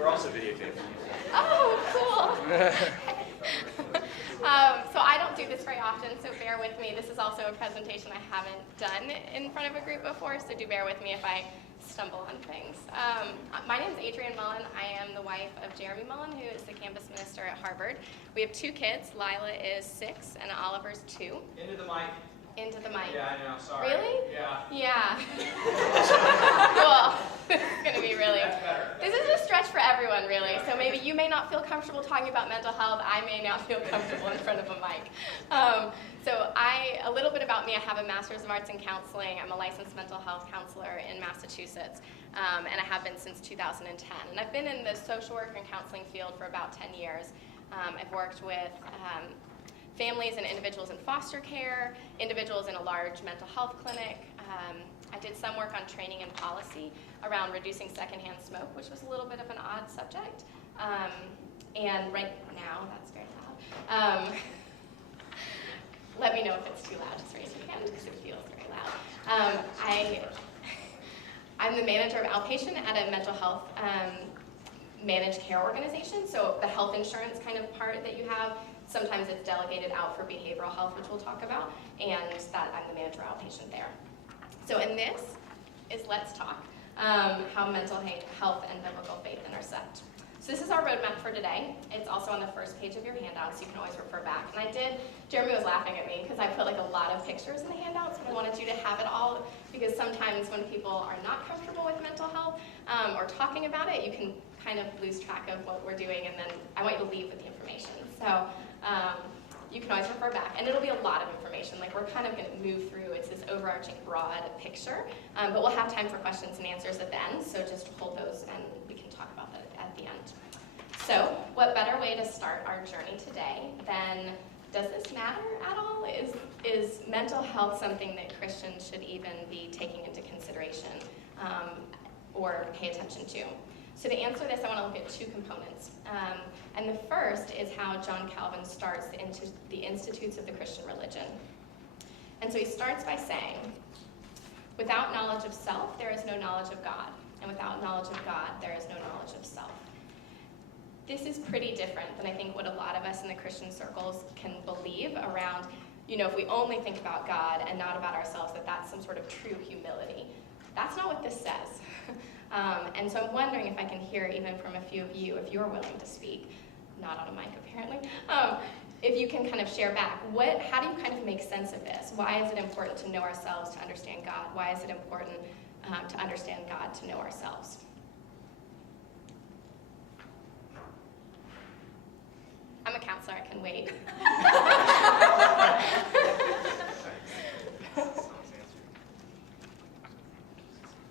We're also videotaping. Oh, cool. So I don't do this very often, so bear with me. This is also a presentation I haven't done in front of a group before, so do bear with me if I stumble on things. My name is Adrienne Mullen. I am the wife of Jeremy Mullen, who is the campus minister at Harvard. We have two kids. Lila is 6 and Oliver's 2. Into the mic. Into the mic. Yeah, I know, sorry. Really? Yeah. Yeah. Cool. This is going to be really... That's better. This is a stretch for everyone, really. So maybe you may not feel comfortable talking about mental health. I may not feel comfortable in front of a mic. A little bit about me, I have a Master's of Arts in Counseling. I'm a licensed mental health counselor in Massachusetts, and I have been since 2010. And I've been in the social work and counseling field for about 10 years. I've worked with families and individuals in foster care, individuals in a large mental health clinic. I did some work on training and policy around reducing secondhand smoke, which was a little bit of an odd subject. And right now, that's very loud. Let me know if it's too loud. Just raise your hand because it feels very loud. I'm the manager of outpatient at a mental health managed care organization. So the health insurance kind of part that you have, sometimes it's delegated out for behavioral health, which we'll talk about, and that I'm the manager of outpatient there. So in this is Let's Talk, how mental health and biblical faith intersect. So this is our roadmap for today. It's also on the first page of your handout, so you can always refer back. And Jeremy was laughing at me because I put like a lot of pictures in the handouts, but I wanted you to have it all because sometimes when people are not comfortable with mental health or talking about it, you can kind of lose track of what we're doing, and then I want you to leave with the information. So you can always refer back, and it'll be a lot of information. Like we're kind of going to move through. It's this overarching broad picture, but we'll have time for questions and answers at the end. So just hold those, and we can talk about that at the end. So, what better way to start our journey today than does this matter at all? Is mental health something that Christians should even be taking into consideration or pay attention to? So to answer this, I want to look at two components. And the first is how John Calvin starts the Institutes of the Christian Religion. And so he starts by saying, without knowledge of self, there is no knowledge of God. And without knowledge of God, there is no knowledge of self. This is pretty different than I think what a lot of us in the Christian circles can believe around, if we only think about God and not about ourselves, that's some sort of true humility. That's not what this says. And so I'm wondering if I can hear even from a few of you, if you're willing to speak, not on a mic apparently, if you can kind of share back, how do you kind of make sense of this? Why is it important to know ourselves to understand God? Why is it important to understand God to know ourselves? I'm a counselor, I can wait.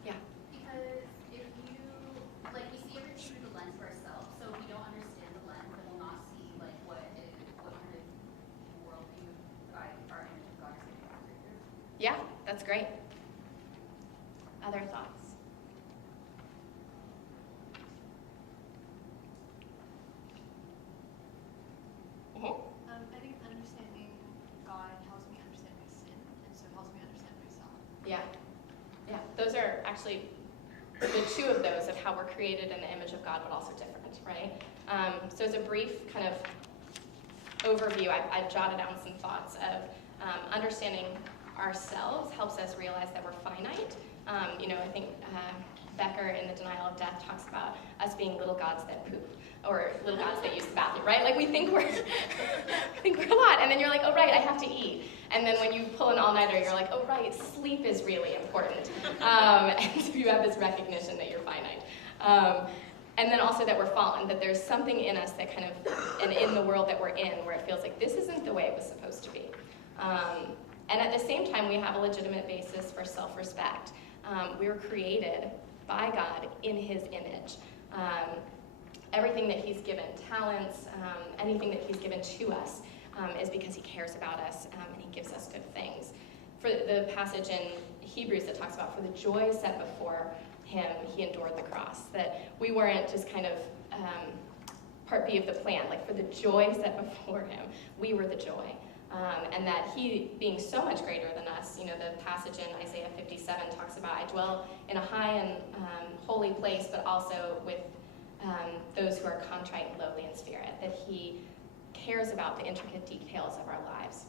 Yeah. Because if we see everything through the lens of ourselves, so if we don't understand the lens, then we'll not see what kind of worldview our image of God is going to be. Yeah, that's great. Other thoughts? I think understanding God helps me understand my sin, and so it helps me understand myself. Yeah. Those are actually the two of those of how we're created in the image of God, but also different, right? So as a brief kind of overview, I've jotted down some thoughts of understanding ourselves helps us realize that we're finite. I think Becker in The Denial of Death talks about us being little gods that poop, or little gods that use the bathroom, right? Like we think we're a lot, and then you're like, oh right, I have to eat. And then when you pull an all-nighter, you're like, oh right, sleep is really important. And so you have this recognition that you're finite. And then also that we're fallen, that there's something in us that kind of, and in the world that we're in, where it feels like this isn't the way it was supposed to be. And at the same time, we have a legitimate basis for self-respect. We were created by God in his image. Everything that he's given, talents, anything that he's given to us, is because he cares about us and he gives us good things. For the passage in Hebrews that talks about, for the joy set before him, he endured the cross. That we weren't just kind of part B of the plan. Like for the joy set before him, we were the joy. And that he, being so much greater than us, the passage in Isaiah 57 talks about, I dwell in a high and holy place, but also with those who are contrite and lowly in spirit, that he cares about the intricate details of our lives.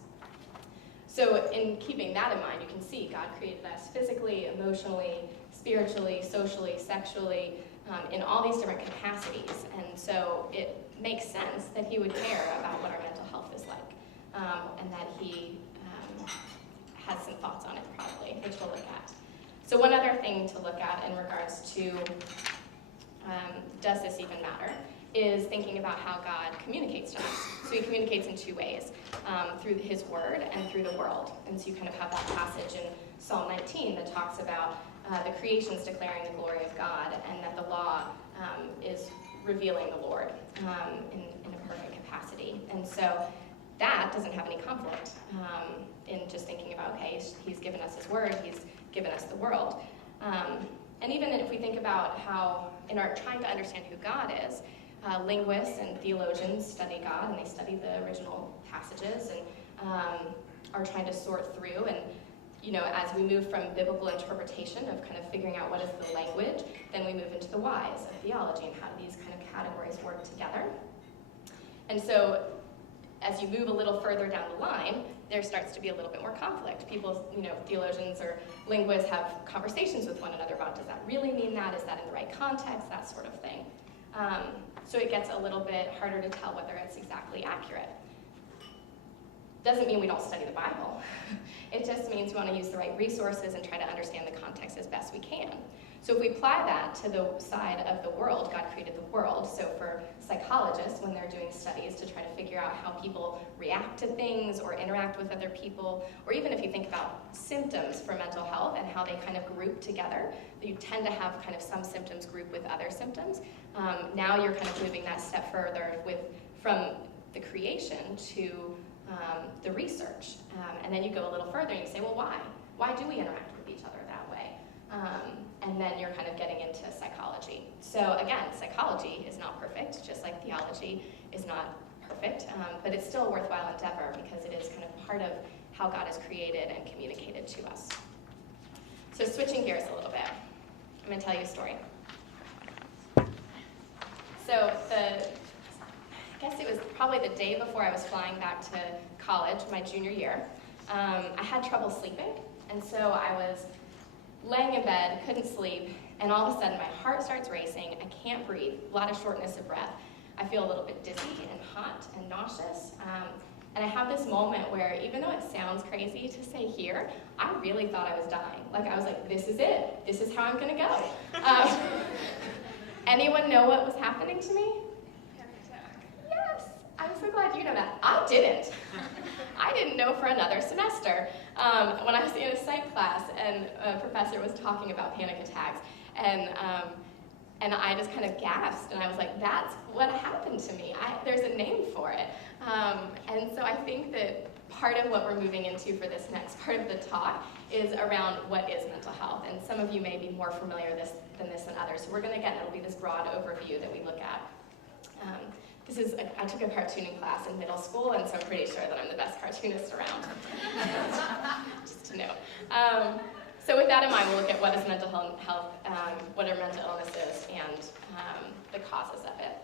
So in keeping that in mind, you can see God created us physically, emotionally, spiritually, socially, sexually, in all these different capacities. And so it makes sense that he would care about what our mental health is like, and that he has some thoughts on it probably, which we'll look at. So one other thing to look at in regards to does this even matter, is thinking about how God communicates to us. So he communicates in two ways, through his word and through the world. And so you kind of have that passage in Psalm 19 that talks about the creations declaring the glory of God, and that the law is revealing the Lord in a perfect capacity. And so that doesn't have any conflict in just thinking about, okay, he's given us his word, he's given us the world. And even if we think about how, in our trying to understand who God is, linguists and theologians study God, and they study the original passages and are trying to sort through. And as we move from biblical interpretation of kind of figuring out what is the language, then we move into the whys of theology and how do these kind of categories work together. And so as you move a little further down the line, there starts to be a little bit more conflict. People, theologians or linguists have conversations with one another about, does that really mean that? Is that in the right context? That sort of thing. So it gets a little bit harder to tell whether it's exactly accurate. Doesn't mean we don't study the Bible. It just means we want to use the right resources and try to understand the context as best we can. So if we apply that to the side of the world, God created the world. So for psychologists, when they're doing studies to try to figure out how people react to things or interact with other people, or even if you think about symptoms for mental health and how they kind of group together, you tend to have kind of some symptoms group with other symptoms. Now you're kind of moving that step further from the creation to the research. And then you go a little further and you say, well, why? Why do we interact with each other that way? And then you're kind of getting into psychology. So again, psychology is not perfect, just like theology is not perfect, but it's still a worthwhile endeavor because it is kind of part of how God has created and communicated to us. So switching gears a little bit, I'm going to tell you a story. So I guess it was probably the day before I was flying back to college, my junior year. I had trouble sleeping, and so I was laying in bed, couldn't sleep, and all of a sudden my heart starts racing, I can't breathe, a lot of shortness of breath. I feel a little bit dizzy and hot and nauseous, and I have this moment where, even though it sounds crazy to say here, I really thought I was dying. I was like, this is it, this is how I'm gonna go. Anyone know what was happening to me? Yes, I'm so glad you know that. I didn't. I didn't know for another semester. When I was in a psych class and a professor was talking about panic attacks, and I just kind of gasped, and I was like, that's what happened to me. There's a name for it. And so I think that part of what we're moving into for this next part of the talk is around what is mental health. And some of you may be more familiar than others. So we're going to, again, it'll be this broad overview that we look at. I took a cartooning class in middle school, and so I'm pretty sure that I'm the best cartoonist around. Just to note. So with that in mind, we'll look at what is mental health, what are mental illnesses, and the causes of it.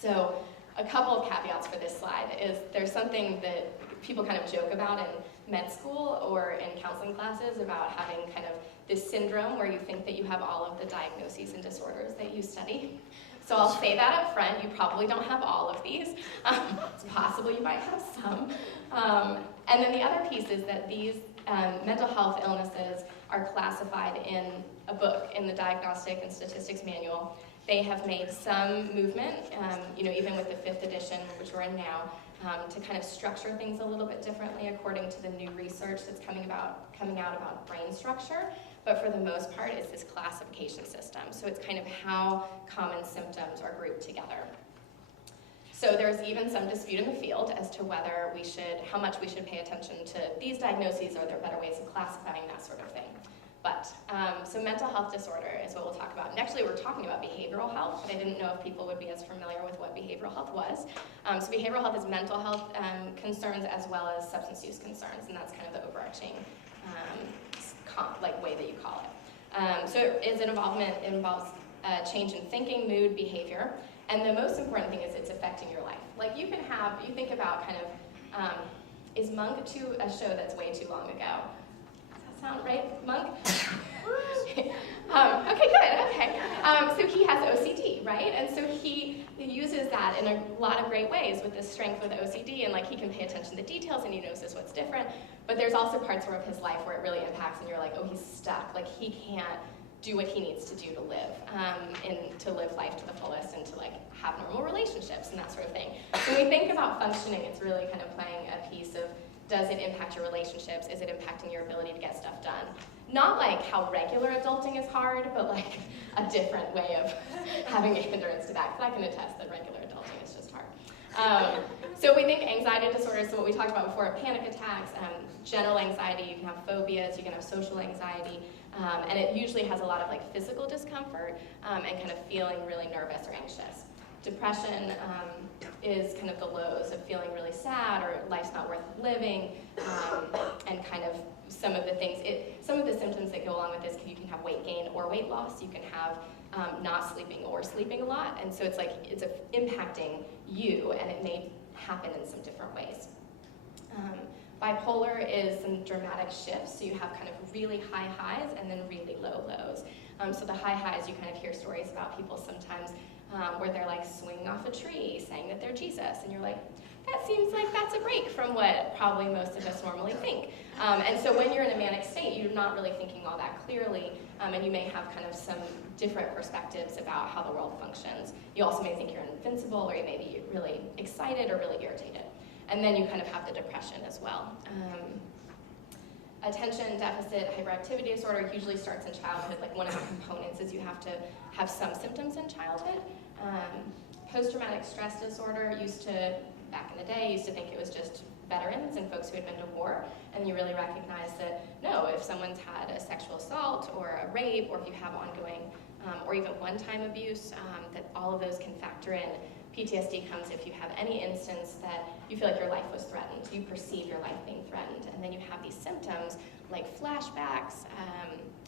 So a couple of caveats for this slide is there's something that people kind of joke about in med school or in counseling classes about having kind of this syndrome where you think that you have all of the diagnoses and disorders that you study. So I'll say that up front, you probably don't have all of these. It's possible you might have some. And then the other piece is that these mental health illnesses are classified in a book, in the Diagnostic and Statistics Manual. They have made some movement, even with the 5th edition, which we're in now, to kind of structure things a little bit differently according to the new research that's coming out about brain structure. But for the most part, it's this classification system. So it's kind of how common symptoms are grouped together. So there's even some dispute in the field as to how much we should pay attention to these diagnoses, or are there better ways of classifying that sort of thing. But, so mental health disorder is what we'll talk about. And actually, we're talking about behavioral health, but I didn't know if people would be as familiar with what behavioral health was. So behavioral health is mental health concerns as well as substance use concerns, and that's kind of the overarching way that you call it. So it involves change in thinking, mood, behavior, and the most important thing is it's affecting your life. Like you think about kind of, is Monk to a show that's way too long ago? Does that sound right, Monk? Okay, good, okay. So he has OCD, right? And so he uses that in a lot of great ways with this strength with OCD, and like he can pay attention to the details and he notices what's different, but there's also parts of his life where it really impacts and you're like, oh, he's stuck. Like he can't do what he needs to do to live, and to live life to the fullest and to like have normal relationships and that sort of thing. When we think about functioning, it's really kind of playing a piece of, does it impact your relationships? Is it impacting your ability to get stuff done? Not like how regular adulting is hard, but like a different way of having a hindrance to that, because I can attest that regular adulting is just hard. So we think anxiety disorders, so what we talked about before, panic attacks, general anxiety, you can have phobias, you can have social anxiety, and it usually has a lot of like physical discomfort and kind of feeling really nervous or anxious. Depression is kind of the lows of feeling really sad or life's not worth living, and kind of some of the things, some of the symptoms that go along with this, you can have weight gain or weight loss, you can have not sleeping or sleeping a lot, and so it's like it's impacting you, and it may happen in some different ways. Bipolar is some dramatic shifts, so you have kind of really high highs and then really low lows. So the high highs, you kind of hear stories about people sometimes where they're like swinging off a tree, saying that they're Jesus, and you're like, that seems like that's a break from what probably most of us normally think. And so when you're in a manic state, you're not really thinking all that clearly, and you may have kind of some different perspectives about how the world functions. You also may think you're invincible, or you may be really excited or really irritated. And then you kind of have the depression as well. Attention deficit hyperactivity disorder usually starts in childhood. Like one of the components is you have to have some symptoms in childhood. Post-traumatic stress disorder back in the day, used to think it was just veterans and folks who had been to war, and you really recognize that, no, if someone's had a sexual assault or a rape, or if you have ongoing or even one-time abuse, that all of those can factor in. PTSD comes if you have any instance that you feel like your life was threatened, you perceive your life being threatened, and then you have these symptoms like flashbacks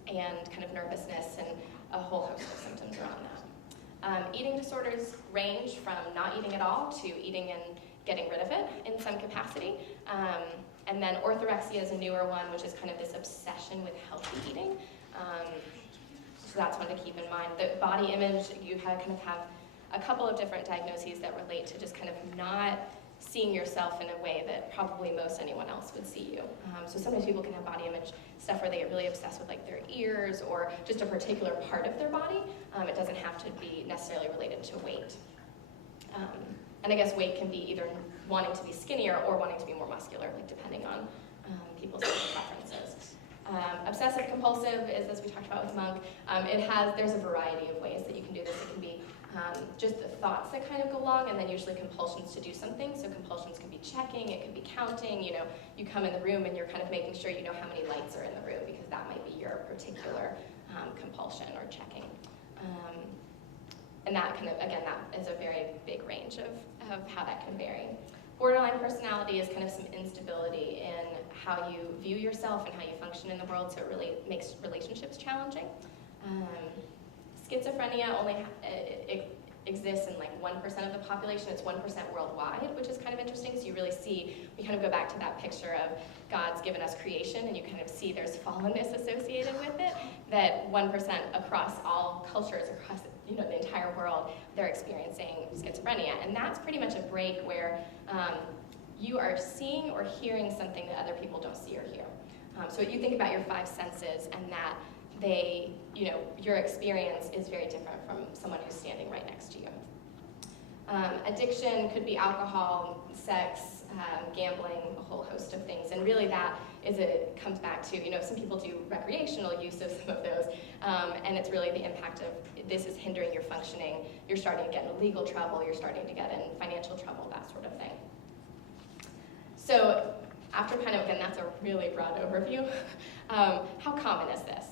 and kind of nervousness and a whole host of symptoms around that. Eating disorders range from not eating at all to eating and getting rid of it in some capacity. And then orthorexia is a newer one, which is kind of this obsession with healthy eating. So that's one to keep in mind. The body image, you kind of have a couple of different diagnoses that relate to just kind of not seeing yourself in a way that probably most anyone else would see you. So sometimes people can have body image stuff where they get really obsessed with like their ears or just a particular part of their body. It doesn't have to be necessarily related to weight. And I guess weight can be either wanting to be skinnier or wanting to be more muscular, like depending on people's preferences. Obsessive compulsive is, as we talked about with Monk, there's a variety of ways that you can do this. It can be just the thoughts that kind of go along, and then usually compulsions to do something. So compulsions can be checking, it could be counting. You know, you come in the room and you're kind of making sure you know how many lights are in the room, because that might be your particular compulsion or checking. And that kind of, again, that is a very big range of how that can vary. Borderline personality is kind of some instability in how you view yourself and how you function in the world, so it really makes relationships challenging. Schizophrenia only exists in like 1% of the population. It's 1% worldwide, which is kind of interesting. So you really see, we kind of go back to that picture of God's given us creation, and you kind of see there's fallenness associated with it, that 1% across all cultures, across the entire world, they're experiencing schizophrenia. And that's pretty much a break where you are seeing or hearing something that other people don't see or hear. So you think about your five senses, and that your experience is very different from someone who's standing right next to you. Addiction could be alcohol, sex, gambling, a whole host of things. And really it comes back to, some people do recreational use of some of those, and it's really the impact of this is hindering your functioning. You're starting to get in legal trouble, you're starting to get in financial trouble, that sort of thing. So after kind of, again, that's a really broad overview, how common is this?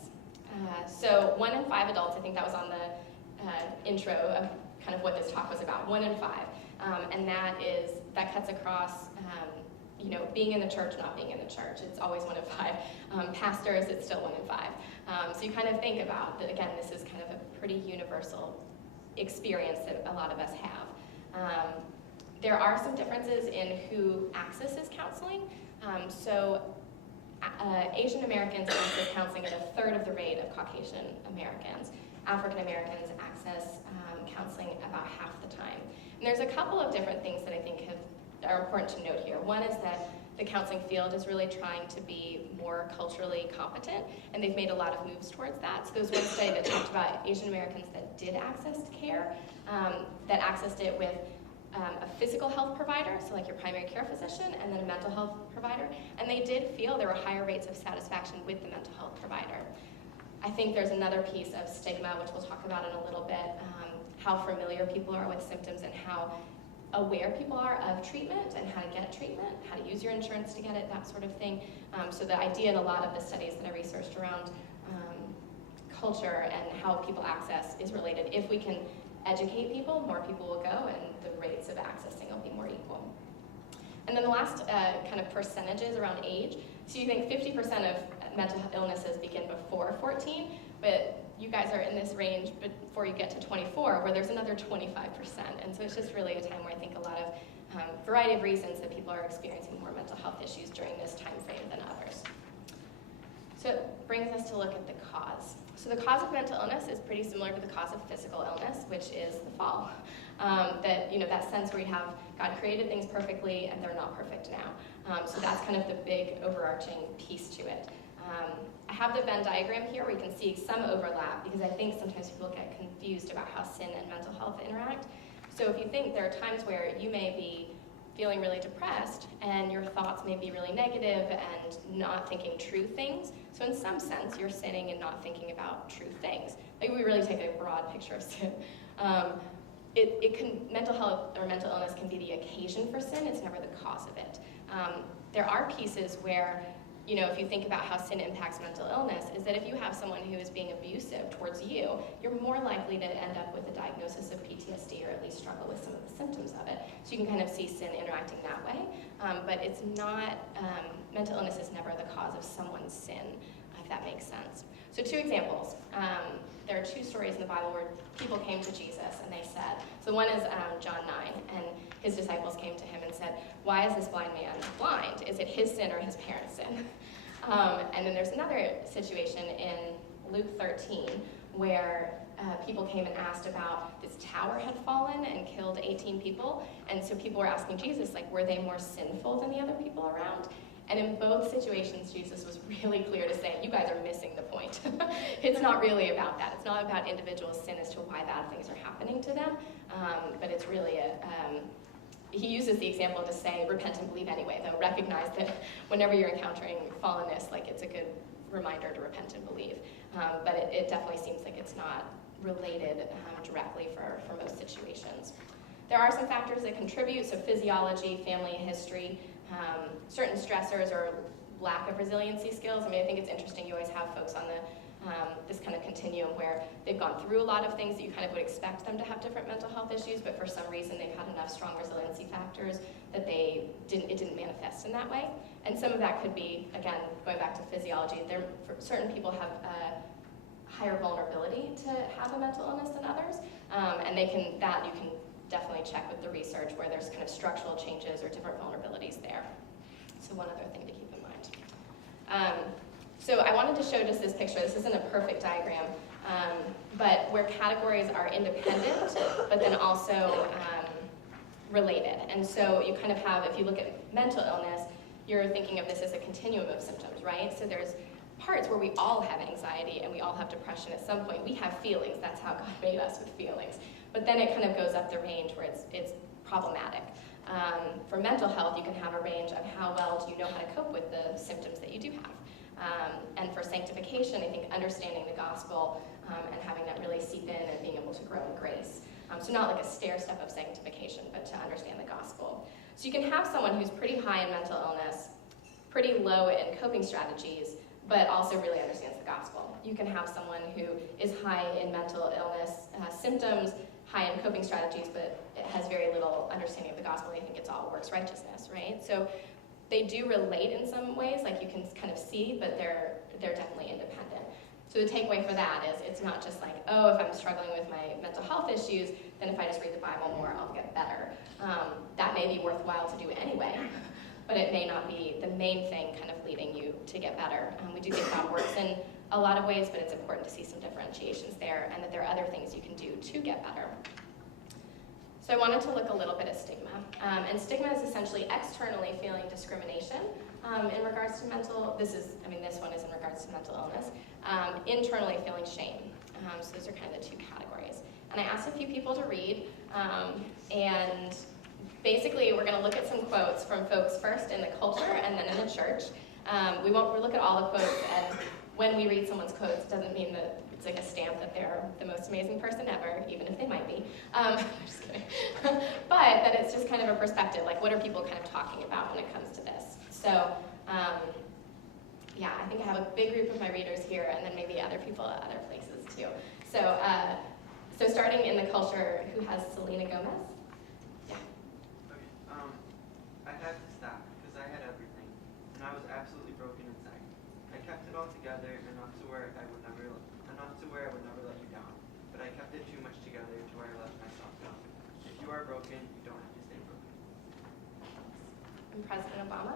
So 1 in 5 adults, I think that was on the intro of kind of what this talk was about, 1 in 5. And that cuts across, being in the church, not being in the church. It's always 1 in 5. Pastors, it's still 1 in 5. So you kind of think about that, again, this is kind of a pretty universal experience that a lot of us have. There are some differences in who accesses counseling. Asian Americans access counseling at a third of the rate of Caucasian Americans. African Americans access counseling about half the time. And there's a couple of different things that I think are important to note here. One is that the counseling field is really trying to be more culturally competent, and they've made a lot of moves towards that. So there was one study that talked about Asian Americans that did access care, that accessed it with a physical health provider, so like your primary care physician, and then a mental health provider, and they did feel there were higher rates of satisfaction with the mental health provider. I think there's another piece of stigma, which we'll talk about in a little bit, how familiar people are with symptoms and how aware people are of treatment and how to get treatment, how to use your insurance to get it, that sort of thing. So the idea in a lot of the studies that I researched around culture and how people access is related. If we can educate people, more people will go and the rates of accessing will be more equal. And then the last kind of percentages around age. So you think 50% of mental illnesses begin before 14, but you guys are in this range before you get to 24, where there's another 25%. And so it's just really a time where I think a lot of variety of reasons that people are experiencing more mental health issues during this time frame than others. So it brings us to look at the cause. So the cause of mental illness is pretty similar to the cause of physical illness, which is the fall. That sense where you have God created things perfectly and they're not perfect now. So that's kind of the big overarching piece to it. I have the Venn diagram here where you can see some overlap because I think sometimes people get confused about how sin and mental health interact. So if you think there are times where you may be feeling really depressed and your thoughts may be really negative and not thinking true things. So in some sense, you're sinning and not thinking about true things. Like we really take a broad picture of sin. Mental health or mental illness can be the occasion for sin. It's never the cause of it. There are pieces where, if you think about how sin impacts mental illness, is that if you have someone who is being abusive towards you, you're more likely to end up with a diagnosis of PTSD or at least struggle with some of the symptoms of it. So you can kind of see sin interacting that way. But it's not, mental illness is never the cause of someone's sin, if that makes sense. So 2 examples. There are 2 stories in the Bible where people came to Jesus and they said, so one is John 9, and his disciples came to him and said, why is this blind man blind? Is it his sin or his parents' sin? And then there's another situation in Luke 13 where people came and asked about this tower had fallen and killed 18 people. And so people were asking Jesus, were they more sinful than the other people around? And in both situations, Jesus was really clear to say, you guys are missing the point. It's not really about that. It's not about individual sin as to why bad things are happening to them, but it's really he uses the example to say, repent and believe anyway, though recognize that whenever you're encountering fallenness, it's a good reminder to repent and believe. But it definitely seems like it's not related directly for most situations. There are some factors that contribute, so physiology, family history, certain stressors or lack of resiliency skills. I think it's interesting, you always have folks on this kind of continuum where they've gone through a lot of things that you kind of would expect them to have different mental health issues, but for some reason they've had enough strong resiliency factors that it didn't manifest in that way. And some of that could be, again, going back to physiology, certain people have higher vulnerability to have a mental illness than others, and you can definitely check with the research where there's kind of structural changes or different vulnerabilities there. So one other thing to keep in mind. So I wanted to show just this picture. This isn't a perfect diagram, but where categories are independent, but then also related. And so you kind of have, if you look at mental illness, you're thinking of this as a continuum of symptoms, right? So there's parts where we all have anxiety and we all have depression at some point. We have feelings. That's how God made us, with feelings. But then it kind of goes up the range where it's problematic. For mental health, you can have a range of how well do you know how to cope with the symptoms that you do have. And for sanctification, I think understanding the gospel and having that really seep in and being able to grow in grace. So not like a stair step of sanctification, but to understand the gospel. So you can have someone who's pretty high in mental illness, pretty low in coping strategies, but also really understands the gospel. You can have someone who is high in mental illness symptoms, high in coping strategies, but it has very little understanding of the gospel. They think it's all works righteousness, right? So they do relate in some ways, like you can kind of see, but they're definitely independent. So So the takeaway for that is it's not just like, oh, if I'm struggling with my mental health issues, then if I just read the Bible more, I'll get better. That may be worthwhile to do anyway, but it may not be the main thing kind of leading you to get better. We do think God works in a lot of ways, but it's important to see some differentiations there and that there are other things you can do to get better. So I wanted to look a little bit at stigma. And stigma is essentially externally feeling discrimination in regards to this one is in regards to mental illness. Internally feeling shame. So those are kind of the two categories. And I asked a few people to read, and basically we're going to look at some quotes from folks first in the culture and then in the church. We won't look at all the quotes, and when we read someone's quotes, it doesn't mean that it's like a stamp that they're the most amazing person ever, even if they might be. I'm just kidding. But that it's just kind of a perspective, like what are people kind of talking about when it comes to this? So, yeah, I think I have a big group of my readers here, and then maybe other people at other places too. So, so starting in the culture, who has Selena Gomez? Yeah. Okay. I had to stop because I had everything, and I was absolutely broken inside. I kept it all together, enough to where I would never let you down. But I kept it too much together to where I let myself down. If you are broken, you don't have to stay broken. And President Obama?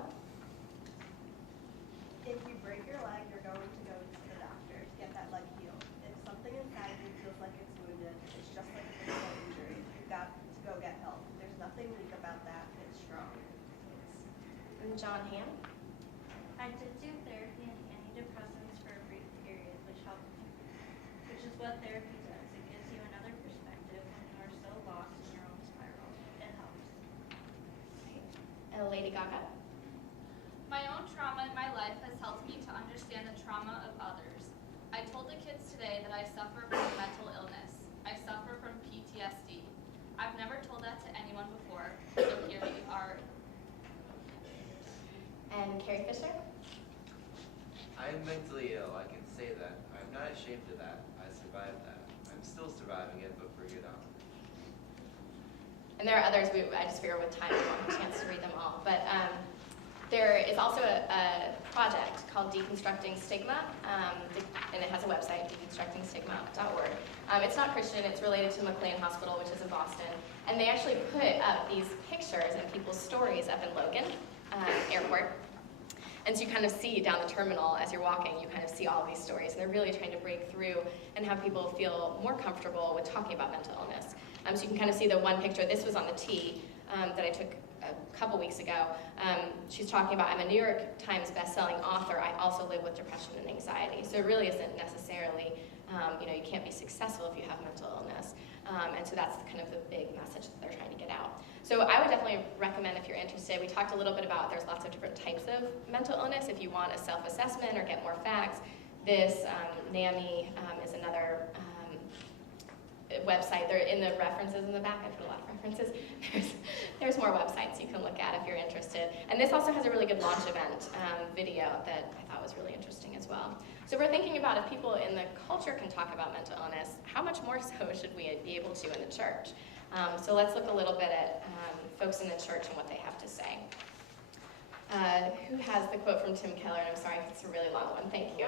If you break your leg, you're going to go to the doctor to get that leg healed. If something inside you feels like it's wounded, it's just like a physical injury. You've got to go get help. There's nothing weak about that. It's strong. And John Hamm? I did do therapy and antidepressants for a brief period, which helped me, which is what therapy does. It gives you another perspective when you are so lost in your own spiral. It helps. Right. And Lady Gaga? My own trauma in my life has helped me to understand the trauma of others. I told the kids today that I suffer from mental illness. I suffer from PTSD. I've never told that to anyone before, so here we are. And Carrie Fisher? I'm mentally ill, I can say that. I'm not ashamed of that. I survived that. I'm still surviving it, but bring it on. And there are others, I just figure with time we won't have a chance to read them all. But there is also a project called Deconstructing Stigma, and it has a website, deconstructingstigma.org. It's not Christian, it's related to McLean Hospital, which is in Boston. And they actually put up these pictures and people's stories up in Logan Airport. And so you kind of see down the terminal as you're walking, you kind of see all these stories. And they're really trying to break through and have people feel more comfortable with talking about mental illness. So you can kind of see the one picture. This was on the T that I took a couple weeks ago. She's talking about, I'm a New York Times best-selling author. I also live with depression and anxiety. So it really isn't necessarily, you can't be successful if you have mental illness. And so that's kind of the big message that they're trying to get out. So I would definitely recommend, if you're interested, we talked a little bit about there's lots of different types of mental illness. If you want a self-assessment or get more facts, this NAMI is another website. They're in the references in the back. I put a lot of references. There's more websites you can look at if you're interested. And this also has a really good launch event video that I thought was really interesting as well. So we're thinking about if people in the culture can talk about mental illness, how much more so should we be able to in the church? So let's look a little bit at folks in the church and what they have to say. Who has the quote from Tim Keller? And I'm sorry, it's a really long one. Thank you.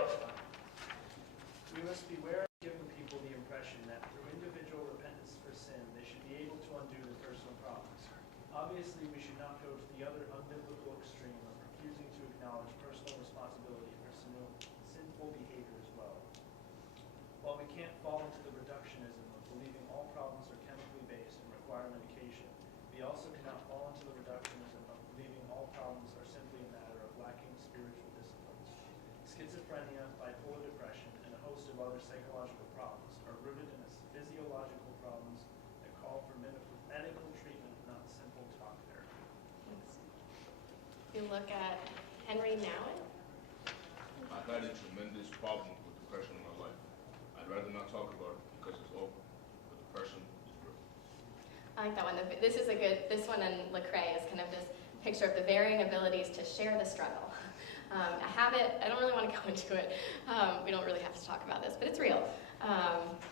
We must beware of giving people the impression that through individual repentance for sin, they should be able to undo their personal problems. Obviously, we should not go to the other unbiblical extreme of refusing to acknowledge personal responsibility for sinful behavior as well. While we can't fall into the reductionism of believing all problems are chemically based and require medication, we also cannot fall into the reductionism of believing all problems are simply a matter of lacking spiritual disciplines. Schizophrenia, bipolar depression, and a host of other psychological problems are rooted in physiological problems that call for medical treatment, not simple talk therapy. Thanks. We look at Henry Nouwen. I've had a tremendous problem with depression in my life. I'd rather not talk about it because it's over, but depression is real. I like that one. This is a good, this one in Lecrae is kind of this picture of the varying abilities to share the struggle. I have it, I don't really want to go into it. We don't really have to talk about this, but it's real.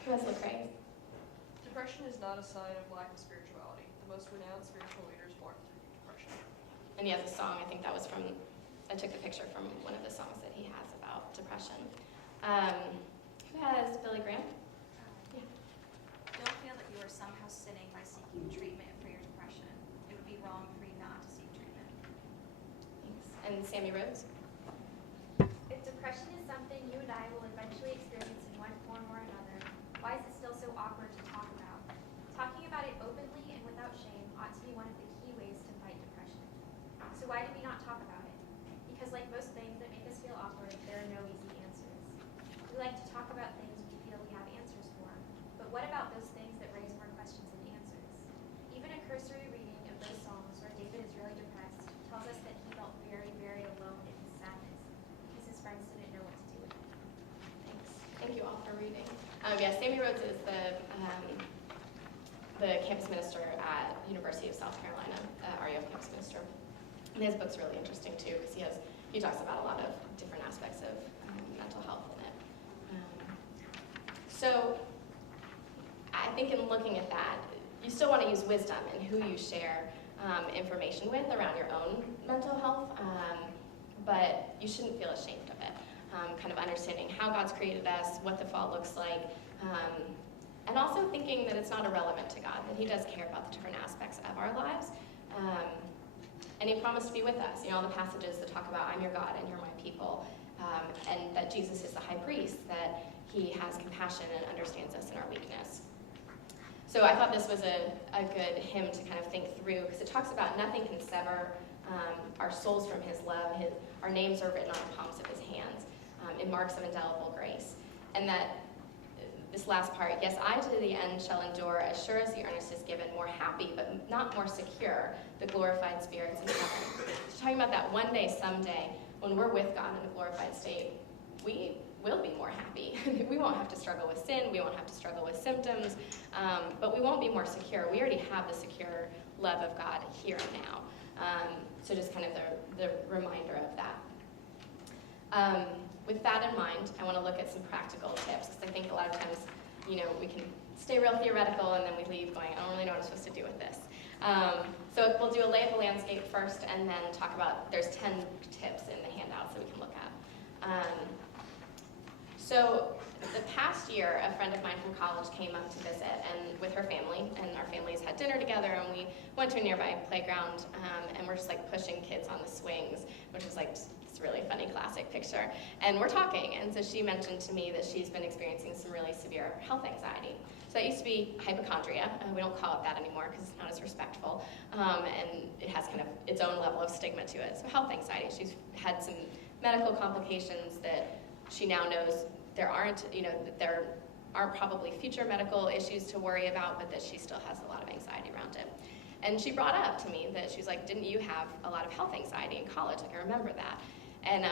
Who has Lecrae? Depression is not a sign of lack of spirituality. The most renowned spiritual leaders walked through depression. And he has a song, I think that was from, I took the picture from one of the songs that he has about depression. has Billy Graham. Yeah. Don't feel that you are somehow sinning by seeking treatment for your depression. It would be wrong for you not to seek treatment. Thanks. And Sammy Rhodes. If depression is something you and I will eventually experience in one form or another, why is it still so awkward to talk about? Talking about it openly and without shame ought to be one of the key ways to fight depression. So why do we not talk about it? Because like most things that make us feel awkward, there are no easy answers. We like to talk about things we feel we have answers for, but what about those things that raise more questions than answers? Even a cursory reading of those Psalms where David is really depressed tells us that he felt very, very alone in his sadness because his friends didn't know what to do with it. Thanks. Thank you all for reading. Yeah, Sammy Rhodes is the campus minister at University of South Carolina, RUF campus minister. And his book's really interesting too because he talks about a lot of different aspects of mental health in it. So I think in looking at that, you still want to use wisdom in who you share information with around your own mental health, but you shouldn't feel ashamed of it. Kind of understanding how God's created us, what the fall looks like, and also thinking that it's not irrelevant to God, that he does care about the different aspects of our lives. And he promised to be with us. You know, all the passages that talk about I'm your God and you're my people, and that Jesus is the high priest, that he has compassion and understands us in our weakness. So I thought this was a good hymn to kind of think through, because it talks about nothing can sever our souls from his love. Our names are written on the palms of his hands in marks of indelible grace. And that this last part, yes, I to the end shall endure, as sure as the earnest is given, more happy, but not more secure, the glorified spirits in heaven. It's talking about that one day, someday, when we're with God in a glorified state, we will be more happy. We won't have to struggle with sin, we won't have to struggle with symptoms, but we won't be more secure. We already have the secure love of God here and now. So just kind of the reminder of that. With that in mind, I want to look at some practical tips, because I think a lot of times, you know, we can stay real theoretical and then we leave going, I don't really know what I'm supposed to do with this. So we'll do a lay of the landscape first and then talk about, there's 10 tips in the handout that we can look at. So the past year, a friend of mine from college came up to visit and with her family, and our families had dinner together, and we went to a nearby playground, and we're just like pushing kids on the swings, which was like this really funny classic picture. And we're talking, and so she mentioned to me that she's been experiencing some really severe health anxiety. So that used to be hypochondria. We don't call it that anymore because it's not as respectful, and it has kind of its own level of stigma to it. So health anxiety, she's had some medical complications that she now knows there aren't probably future medical issues to worry about, but that she still has a lot of anxiety around it. And she brought up to me that she was like, didn't you have a lot of health anxiety in college? Like, I remember that. And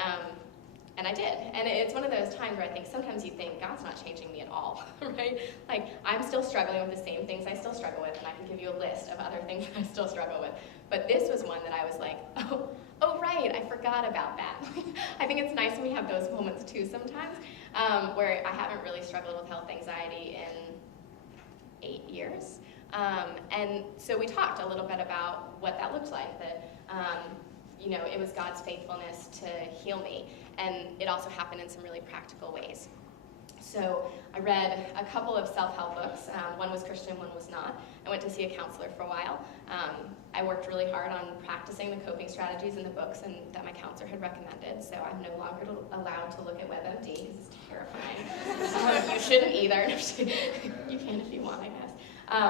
I did. And it's one of those times where I think sometimes you think, God's not changing me at all, right? Like, I'm still struggling with the same things I still struggle with, and I can give you a list of other things that I still struggle with. But this was one that I was like, oh right, I forgot about that. I think it's nice when we have those moments too sometimes, where I haven't really struggled with health anxiety in 8 years. And so we talked a little bit about what that looked like, that it was God's faithfulness to heal me, and it also happened in some really practical ways. So I read a couple of self-help books. One was Christian, one was not. I went to see a counselor for a while. I worked really hard on practicing the coping strategies in the books and that my counselor had recommended, so I'm no longer allowed to look at WebMD because it's terrifying. You shouldn't either. You can if you want, I guess.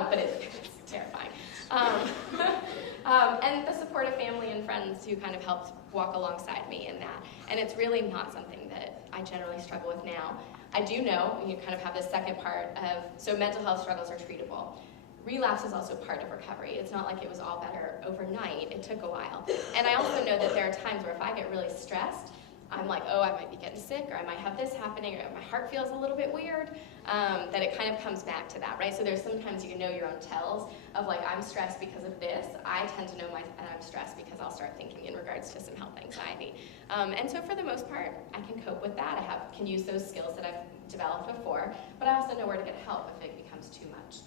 But it's terrifying. And the support of family and friends who kind of helped walk alongside me in that. And it's really not something that I generally struggle with now. I do know, you kind of have this second part of, so mental health struggles are treatable. Relapse is also part of recovery. It's not like it was all better overnight. It took a while. And I also know that there are times where if I get really stressed, I'm like, oh, I might be getting sick, or I might have this happening, or my heart feels a little bit weird, that it kind of comes back to that, right? So there's sometimes you can know your own tells of like, I'm stressed because of this. I tend to know I'm stressed because I'll start thinking in regards to some health anxiety. And so for the most part, I can cope with that. I can use those skills that I've developed before, but I also know where to get help if it becomes too much.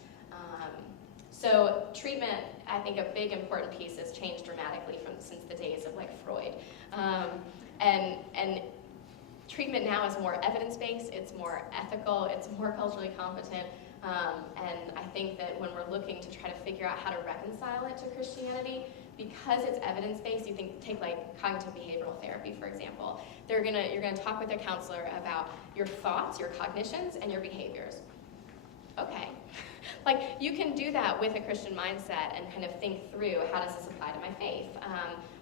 So treatment, I think a big important piece has changed dramatically since the days of like Freud. And treatment now is more evidence-based, it's more ethical, it's more culturally competent, and I think that when we're looking to try to figure out how to reconcile it to Christianity, because it's evidence-based, you take like cognitive behavioral therapy, for example. You're gonna talk with a counselor about your thoughts, your cognitions, and your behaviors. Okay. Like, you can do that with a Christian mindset and kind of think through, how does this apply to my faith?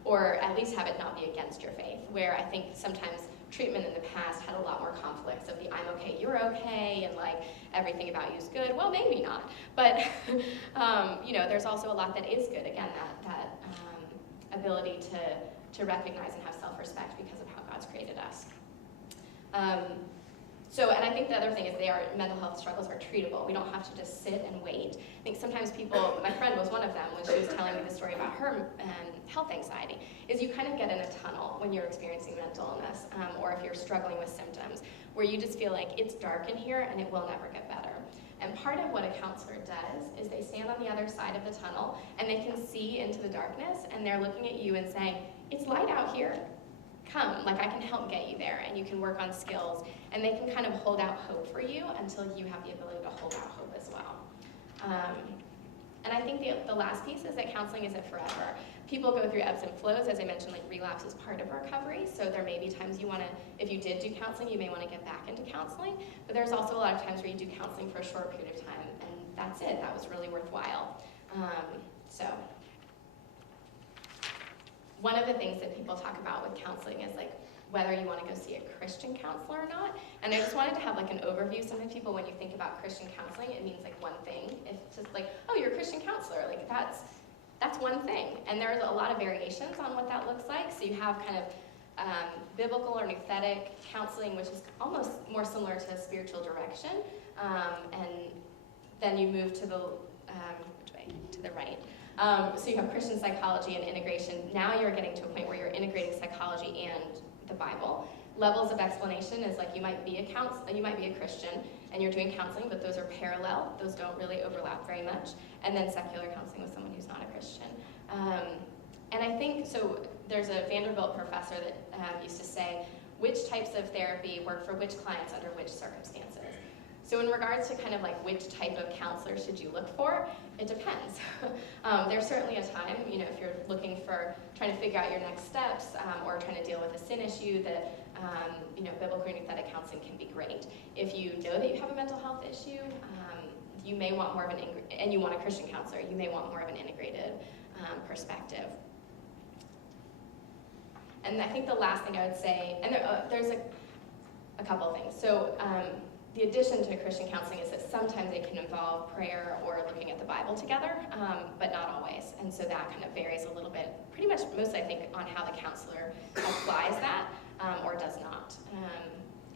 Or at least have it not be against your faith, where I think sometimes treatment in the past had a lot more conflicts of the I'm okay, you're okay, and like everything about you is good. Well, maybe not, but there's also a lot that is good. Again, that ability to recognize and have self-respect because of how God's created us. And I think the other thing is mental health struggles are treatable. We don't have to just sit and wait. I think sometimes my friend was one of them when she was telling me the story about her health anxiety, is you kind of get in a tunnel when you're experiencing mental illness, or if you're struggling with symptoms, where you just feel like it's dark in here and it will never get better. And part of what a counselor does is they stand on the other side of the tunnel and they can see into the darkness, and they're looking at you and saying, it's light out here. Come, like I can help get you there, and you can work on skills, and they can kind of hold out hope for you until you have the ability to hold out hope as well. And I think the last piece is that counseling isn't forever. People go through ebbs and flows. As I mentioned, like relapse is part of recovery, so there may be times if you did do counseling, you may want to get back into counseling, but there's also a lot of times where you do counseling for a short period of time, and that's it. That was really worthwhile. One of the things that people talk about with counseling is like whether you want to go see a Christian counselor or not. And I just wanted to have like an overview. Sometimes people, when you think about Christian counseling, it means like one thing. It's just like, oh, you're a Christian counselor. Like that's one thing. And there's a lot of variations on what that looks like. So you have kind of biblical or nouthetic counseling, which is almost more similar to spiritual direction. And then you move to the right. So you have Christian psychology and integration. Now you're getting to a point where you're integrating psychology and the Bible. Levels of explanation is like you might be a Christian and you're doing counseling, but those are parallel. Those don't really overlap very much. And then secular counseling with someone who's not a Christian. And I think, so there's a Vanderbilt professor that used to say, which types of therapy work for which clients under which circumstances. So in regards to kind of like which type of counselor should you look for, it depends. There's certainly a time, if you're looking for trying to figure out your next steps or trying to deal with a sin issue, that biblical or nouthetic counseling can be great. If you know that you have a mental health issue, you may want more of and you want a Christian counselor, you may want more of an integrated perspective. And I think the last thing I would say, and there's a couple of things. So the addition to Christian counseling is that sometimes it can involve prayer or looking at the Bible together, but not always. And so that kind of varies a little bit, pretty much mostly I think on how the counselor applies that or does not.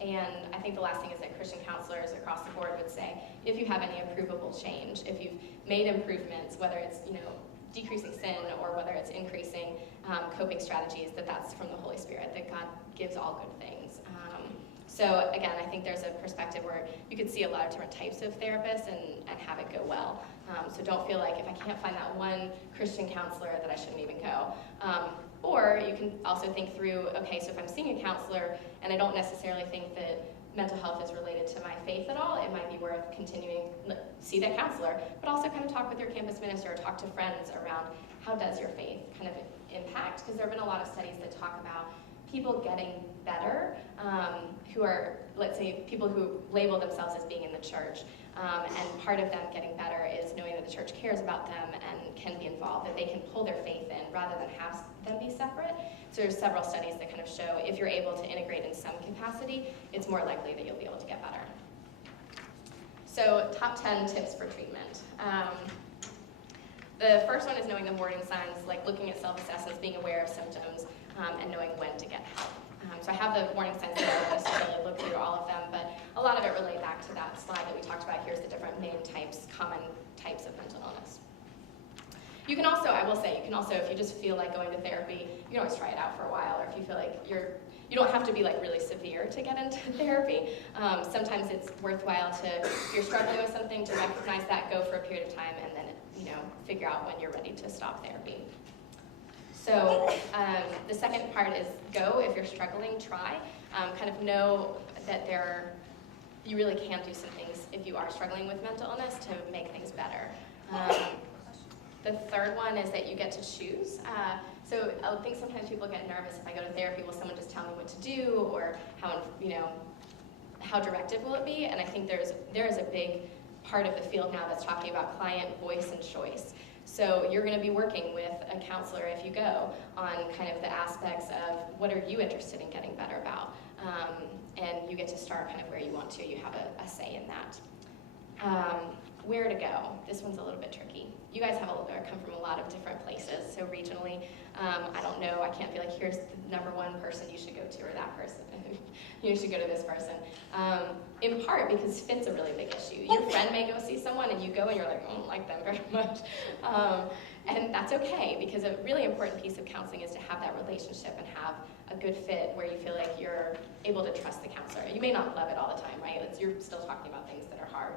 And I think the last thing is that Christian counselors across the board would say, if you have any approvable change, if you've made improvements, whether it's decreasing sin or whether it's increasing coping strategies, that's from the Holy Spirit, that God gives all good things. So again, I think there's a perspective where you could see a lot of different types of therapists and have it go well. So don't feel like if I can't find that one Christian counselor that I shouldn't even go. Or you can also think through, okay, so if I'm seeing a counselor and I don't necessarily think that mental health is related to my faith at all, it might be worth continuing, see that counselor, but also kind of talk with your campus minister or talk to friends around how does your faith kind of impact, because there have been a lot of studies that talk about people getting better who are, let's say, people who label themselves as being in the church. And part of them getting better is knowing that the church cares about them and can be involved, that they can pull their faith in rather than have them be separate. So there's several studies that kind of show if you're able to integrate in some capacity, it's more likely that you'll be able to get better. So top 10 tips for treatment. The first one is knowing the warning signs, like looking at self-assessments, being aware of symptoms, and knowing when to get help. So I have the warning signs there. I don't necessarily look through all of them, but a lot of it relate back to that slide that we talked about. Here's the different main types, common types of mental illness. You can also, I will say, if you just feel like going to therapy, you can always try it out for a while, or if you feel like you don't have to be like really severe to get into therapy. Sometimes it's worthwhile if you're struggling with something, to recognize that, go for a period of time, and then figure out when you're ready to stop therapy. So the second part is go. If you're struggling, try. Kind of know that you really can do some things if you are struggling with mental illness to make things better. The third one is that you get to choose. So I think sometimes people get nervous if I go to therapy, will someone just tell me what to do, or how directive will it be? And I think there is a big part of the field now that's talking about client voice and choice. So you're going to be working with a counselor if you go on kind of the aspects of what are you interested in getting better about, and you get to start kind of where you want to. You have a say in that. Where to go? This one's a little bit tricky. You guys come from a lot of different places, so regionally, I don't know, I can't be like, here's the number one person you should go to, or that person, you should go to this person. In part because fit's a really big issue. Your friend may go see someone and you go and you're like, I don't like them very much. And that's okay, because a really important piece of counseling is to have that relationship and have a good fit where you feel like you're able to trust the counselor. You may not love it all the time, right? You're still talking about things that are hard,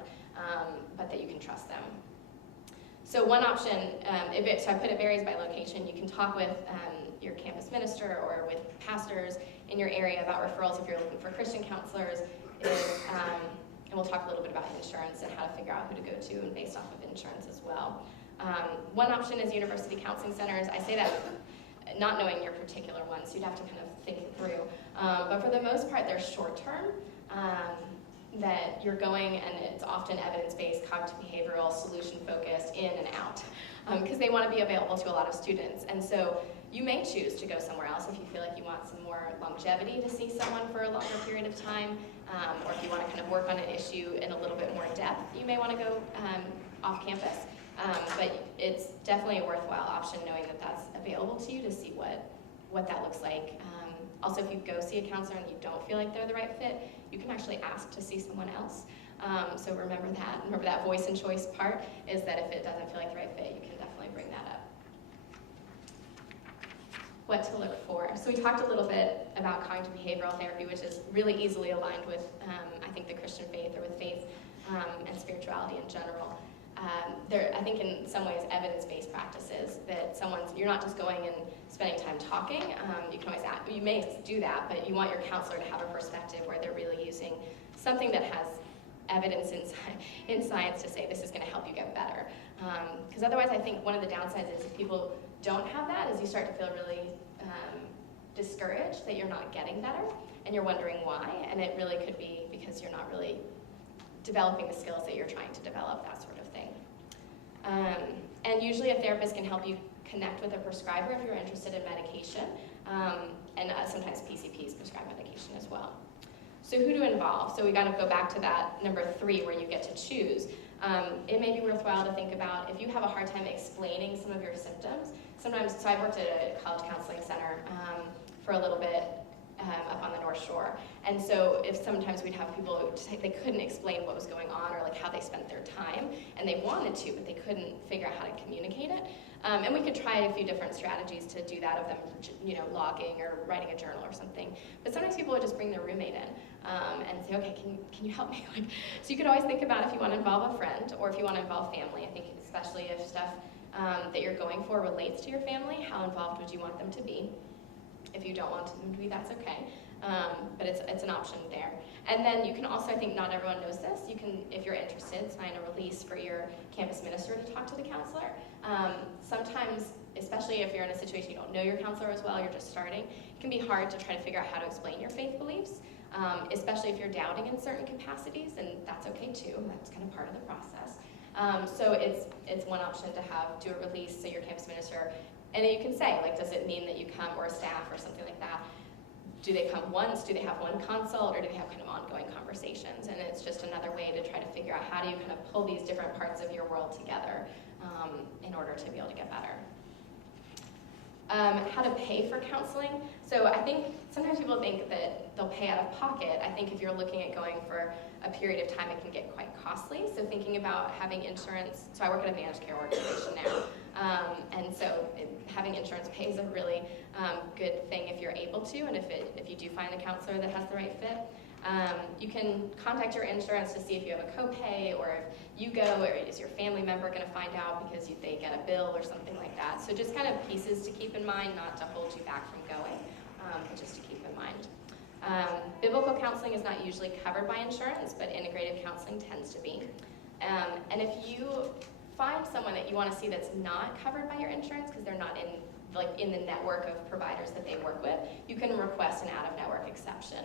but that you can trust them. So one option, so I put it varies by location. You can talk with your campus minister or with pastors in your area about referrals if you're looking for Christian counselors. And we'll talk a little bit about insurance and how to figure out who to go to and based off of insurance as well. One option is university counseling centers. I say that not knowing your particular ones, you'd have to kind of think it through. But for the most part, they're short term. That you're going, and it's often evidence-based, cognitive behavioral, solution-focused, in and out, because they want to be available to a lot of students. And so you may choose to go somewhere else if you feel like you want some more longevity to see someone for a longer period of time, or if you want to kind of work on an issue in a little bit more depth, you may want to go off campus. But it's definitely a worthwhile option knowing that that's available to you to see what that looks like. Also, if you go see a counselor and you don't feel like they're the right fit, you can actually ask to see someone else. So remember that. Remember that voice and choice part is that if it doesn't feel like the right fit, you can definitely bring that up. What to look for. So we talked a little bit about cognitive behavioral therapy, which is really easily aligned with, I think, the Christian faith or with faith and spirituality in general. I think in some ways evidence-based practices that you're not just going and spending time talking. You can always you may do that, but you want your counselor to have a perspective where they're really using something that has evidence in science to say this is going to help you get better. Because otherwise, I think one of the downsides is if people don't have that, is you start to feel really discouraged that you're not getting better, and you're wondering why. And it really could be because you're not really developing the skills that you're trying to develop, that sort of thing. And usually a therapist can help you connect with a prescriber if you're interested in medication, and sometimes PCPs prescribe medication as well. So who to involve? So we got to go back to that number 3 where you get to choose. It may be worthwhile to think about if you have a hard time explaining some of your symptoms. Sometimes, so I worked at a college counseling center for a little bit up on the North Shore. And so if sometimes we'd have people say they couldn't explain what was going on or like how they spent their time, and they wanted to, but they couldn't figure out how to communicate it. And we could try a few different strategies to do that of them, logging or writing a journal or something. But sometimes people would just bring their roommate in and say, okay, can you help me? So you could always think about if you want to involve a friend or if you want to involve family. I think especially if stuff that you're going for relates to your family, how involved would you want them to be? If you don't want them to be, that's okay. But it's an option there. And then you can also, I think not everyone knows this, you can, if you're interested, sign a release for your campus minister to talk to the counselor. Sometimes, especially if you're in a situation you don't know your counselor as well, you're just starting, it can be hard to try to figure out how to explain your faith beliefs, especially if you're doubting in certain capacities, and that's okay too. That's kind of part of the process. So it's one option to do a release so your campus minister, and then you can say, does it mean that you come, or a staff or something like that, do they come once, do they have one consult, or do they have kind of ongoing conversations? And it's just another way to try to figure out how do you kind of pull these different parts of your world together in order to be able to get better. How to pay for counseling. So I think sometimes people think that they'll pay out of pocket. I think if you're looking at going for a period of time, it can get quite costly. So thinking about having insurance, so I work at a managed care organization now, and so having insurance pay is a really good thing if you're able to, and if you do find a counselor that has the right fit. You can contact your insurance to see if you have a copay, or if you go, or is your family member going to find out because they get a bill or something like that. So just kind of pieces to keep in mind, not to hold you back from going, but just to keep in mind. Biblical counseling is not usually covered by insurance, but integrated counseling tends to be. And if you find someone that you want to see that's not covered by your insurance because they're not in the network of providers that they work with, you can request an out-of-network exception.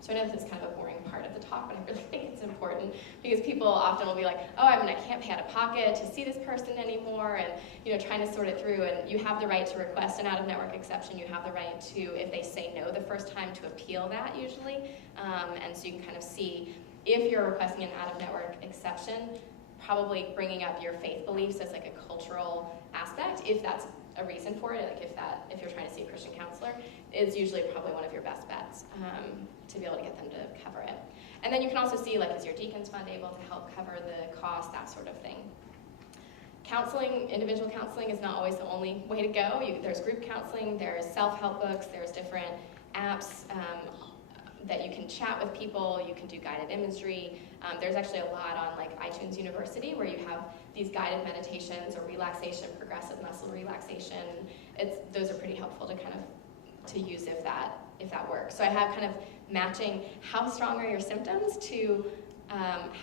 So I know this is kind of a boring part of the talk, but I really think it's important because people often will be like, oh, I can't pay out of pocket to see this person anymore, and trying to sort it through. And you have the right to request an out-of-network exception. You have the right to, if they say no the first time, to appeal that usually. And so you can kind of see if you're requesting an out-of-network exception, probably bringing up your faith beliefs as like a cultural aspect, if that's a reason for it, like if you're trying to see a Christian counselor, is usually probably one of your best bets to be able to get them to cover it. And then you can also see, like, is your Deacons Fund able to help cover the cost, that sort of thing. Counseling, individual counseling is not always the only way to go. There's group counseling, there's self-help books, there's different apps that you can chat with people, you can do guided imagery. There's actually a lot on like iTunes University where you have these guided meditations or relaxation, progressive muscle relaxation. Those are pretty helpful to kind of to use if that works. So I have kind of matching how strong are your symptoms to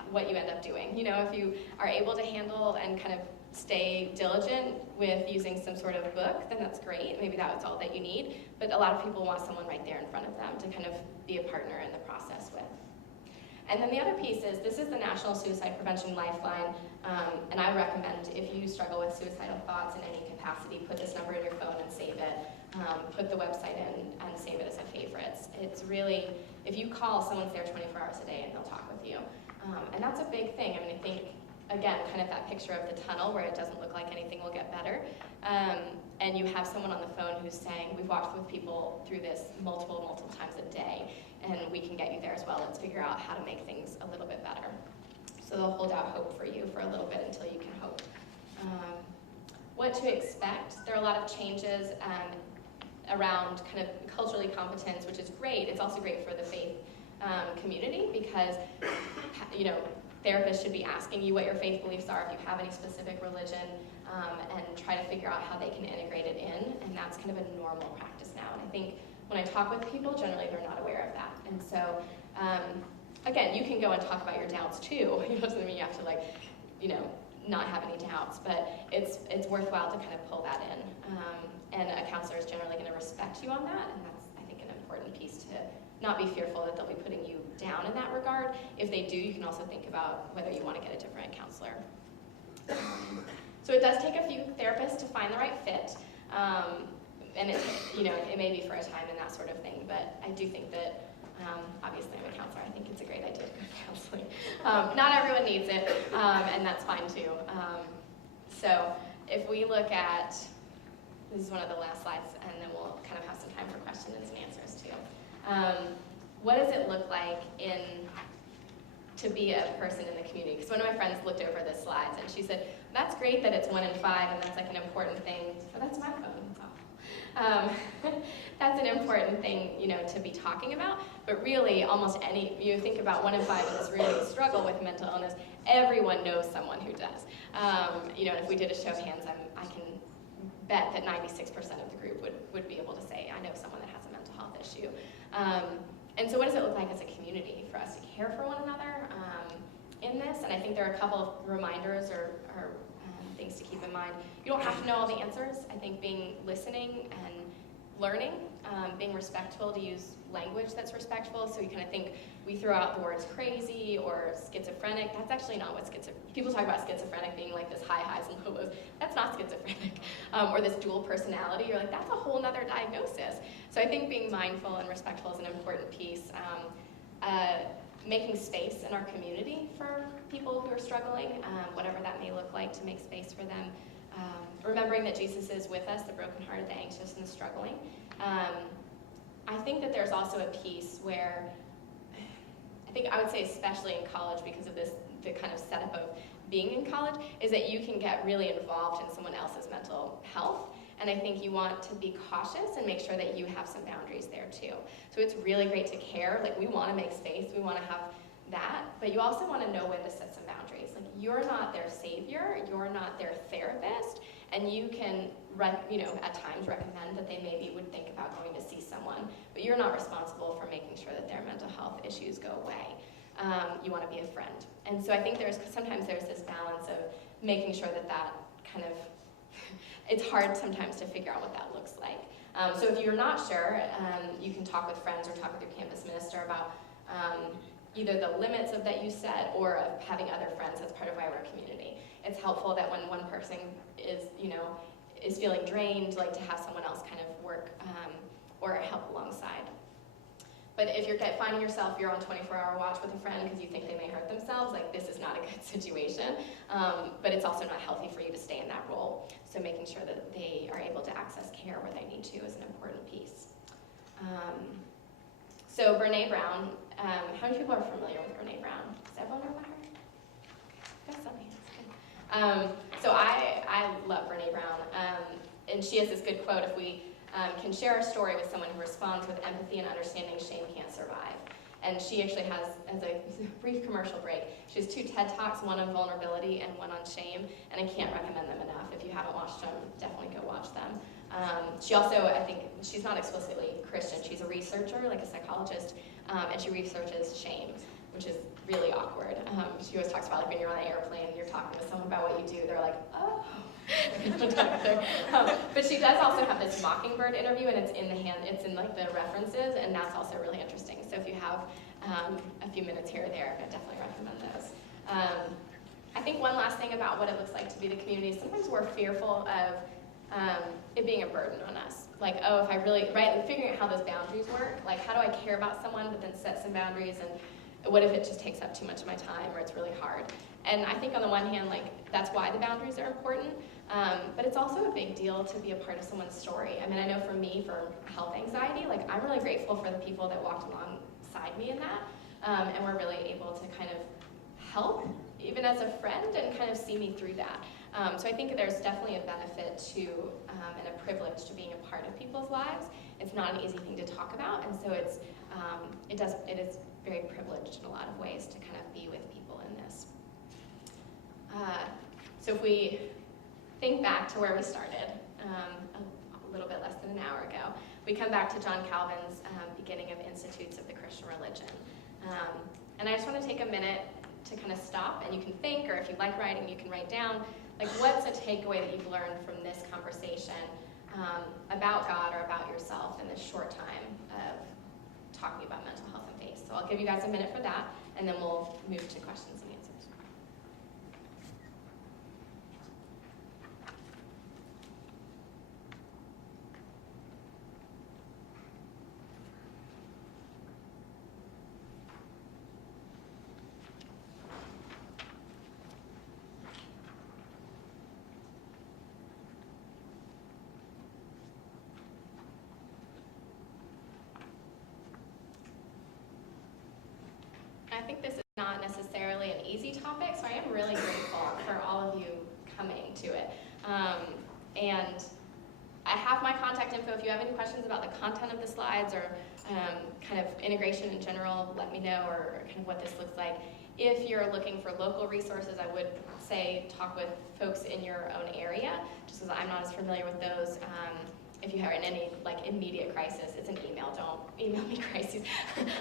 what you end up doing. If you are able to handle and kind of stay diligent with using some sort of book, then that's great. Maybe that's all that you need. But a lot of people want someone right there in front of them to kind of be a partner in the process with. And then the other piece is, this is the National Suicide Prevention Lifeline, and I recommend if you struggle with suicidal thoughts in any capacity, put this number in your phone and save it. Put the website in and save it as a favorites. It's really, if you call, someone's there 24 hours a day and they'll talk with you. And that's a big thing. I think, again, kind of that picture of the tunnel where it doesn't look like anything will get better. And you have someone on the phone who's saying, we've walked with people through this multiple times a day, and we can get you there as well. Let's figure out how to make things a little bit better. So they'll hold out hope for you for a little bit until you can hope. What to expect? There are a lot of changes around kind of culturally competence, which is great. It's also great for the faith community because, therapists should be asking you what your faith beliefs are if you have any specific religion, and try to figure out how they can integrate it in, and that's kind of a normal practice now. And I think when I talk with people, generally they're not aware of that. And so, again, you can go and talk about your doubts too. It doesn't mean you have to not have any doubts, but it's worthwhile to kind of pull that in. And a counselor is generally going to respect you on that, and that's, I think, an important piece to not be fearful that they'll be putting you down in that regard. If they do, you can also think about whether you want to get a different counselor. So it does take a few therapists to find the right fit, and it may be for a time and that sort of thing, but I do think that, obviously I'm a counselor, I think it's a great idea to go to counseling. Not everyone needs it, and that's fine too. So if we look at, this is one of the last slides, and then we'll kind of have some time for questions and answers too. What does it look like to be a person in the community? Because one of my friends looked over the slides and she said, that's great that it's 1 in 5 and that's like an important thing. Oh, that's my phone, that's awful. That's an important thing, to be talking about. But really, almost you think about 1 in 5 of us really struggle with mental illness, everyone knows someone who does. If we did a show of hands, I can bet that 96% of the group would be able to say, I know someone that has a mental health issue. And so what does it look like as a community for us to care for one another in this? And I think there are a couple of reminders or things to keep in mind. You don't have to know all the answers. I think listening and learning, being respectful, to use language that's respectful. So you kind of think we throw out the words crazy or schizophrenic. That's actually not what people talk about schizophrenic being like this high highs and low lows. That's not schizophrenic. Or this dual personality. You're like, that's a whole nother diagnosis. So I think being mindful and respectful is an important piece. Making space in our community for people who are struggling, whatever that may look like, to make space for them. Remembering that Jesus is with us, the brokenhearted, the anxious, and the struggling. I think that there's also a piece where, I would say especially in college, because of the kind of setup of being in college, is that you can get really involved in someone else's mental health. And I think you want to be cautious and make sure that you have some boundaries there too. So it's really great to care, like we want to make space, we want to have that, but you also want to know when to set some boundaries. Like you're not their savior, you're not their therapist, and you can, at times recommend that they maybe would think about going to see someone, but you're not responsible for making sure that their mental health issues go away. You want to be a friend. And so I think sometimes there's this balance of making sure that kind of, it's hard sometimes to figure out what that looks like. So if you're not sure, you can talk with friends or talk with your campus minister about either the limits of that you set or of having other friends as part of our community. It's helpful that when one person is feeling drained, like to have someone else kind of work or help alongside. But if you're finding yourself, you're on 24-hour watch with a friend because you think they may hurt themselves, like this is not a good situation. But it's also not healthy for you to stay in that role. So making sure that they are able to access care where they need to is an important piece. So Brene Brown, how many people are familiar with Brene Brown? Does everyone know about her? Okay, got some hands. So I love Brene Brown, and she has this good quote: if we can share a story with someone who responds with empathy and understanding, shame can't survive. And she actually has, as a brief commercial break, she has 2 TED Talks, one on vulnerability and one on shame, and I can't recommend them enough. If you haven't watched them, definitely go watch them. She also, I think, she's not explicitly Christian, she's a researcher, like a psychologist, and she researches shame, which is really awkward. She always talks about like when you're on an airplane, you're talking to someone about what you do, they're like, oh. But she does also have this Mockingbird interview, and it's in like the references, and that's also really interesting. So if you have a few minutes here or there, I definitely recommend those. I think one last thing about what it looks like to be the community, sometimes we're fearful of it being a burden on us. Like, oh, if I really, right, figuring out how those boundaries work, like how do I care about someone but then set some boundaries, and what if it just takes up too much of my time or it's really hard? And I think on the one hand, like, that's why the boundaries are important, but it's also a big deal to be a part of someone's story. I mean, I know for me, for health anxiety, like, I'm really grateful for the people that walked alongside me in that, and were really able to kind of help, even as a friend, and kind of see me through that. So I think there's definitely a benefit to, and a privilege to being a part of people's lives. It's not an easy thing to talk about, and so it is very privileged in a lot of ways to kind of be with people in this. So if we think back to where we started, a little bit less than an hour ago, we come back to John Calvin's beginning of Institutes of the Christian Religion. And I just want to take a minute to kind of stop, and you can think, or if you like writing, you can write down, like, what's a takeaway that you've learned from this conversation about God or about yourself in this short time of talking about mental health and faith. So I'll give you guys a minute for that, and then we'll move to questions and answers. I think this is not necessarily an easy topic, so I am really grateful for all of you coming to it. And I have my contact info. If you have any questions about the content of the slides or kind of integration in general, let me know, or kind of what this looks like. If you're looking for local resources, I would say talk with folks in your own area, just because I'm not as familiar with those. If you are in any like immediate crisis, it's an email. Don't email me crises.